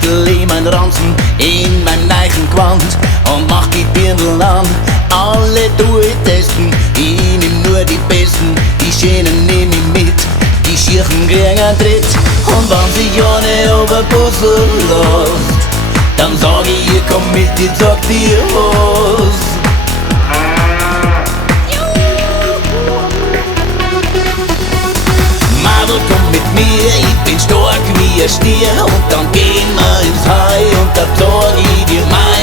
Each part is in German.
schüttel ich mein Ranzen in meinem neichen Gewand und mach die Birndl an. Alle tue ich testen, ich nehm nur die Besten, die Schönen nehm ich mit, die Schirchen kriegen einen Tritt. Und wenn sich eine über Puzzle lässt, dann sag ich ihr, komm mit, ich sag dir was. Madel, komm mit mir, ich bin stark wie ein Stier. Und dann gehen wir ins Heu und da sag ich dir meine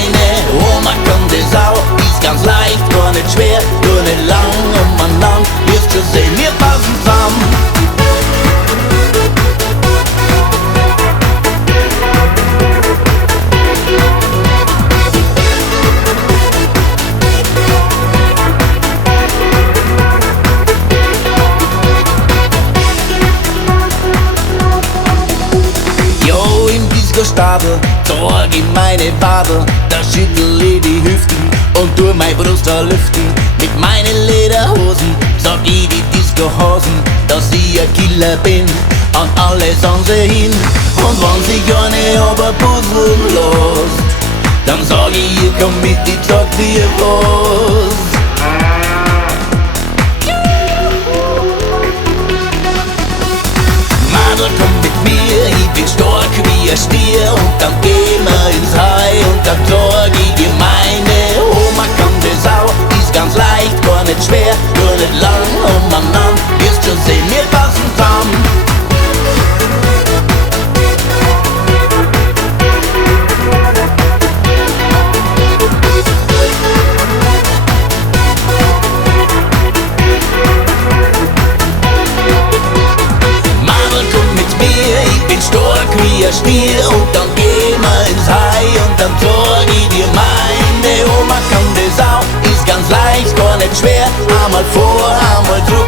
Oma kann das auch, ist ganz leicht, gar nicht schwer, nur nicht lang umeinander, wirst schon sehen, wir passen zusammen. Stadel, zeig ich meine Wadel, da schüttel ich die Hüften und tu meine Brust lüften. Mit meinen Lederhosen sag ich die Disco-Hosen, dass ich ein Killer bin, an alles an sie hin. Und wenn sich eine aber puzzeln lässt, dann sag ich ihr, komm mit, ich sag dir was. Madel, komm mit mir, ich bin stark wie ein Stier. Und dann gehen wir ins Heu und dann sag ich dir meine Oma kann das auch, ist ganz leicht, gar nicht schwer, nur nicht lang umeinander, wirst schon sehen, wir passen zusammen. Stark wie ein Stier und dann gehen wir ins Heu und dann sag ich dir meine Oma kann das auch, ist ganz leicht, gar nicht schwer, einmal vor, einmal zurück.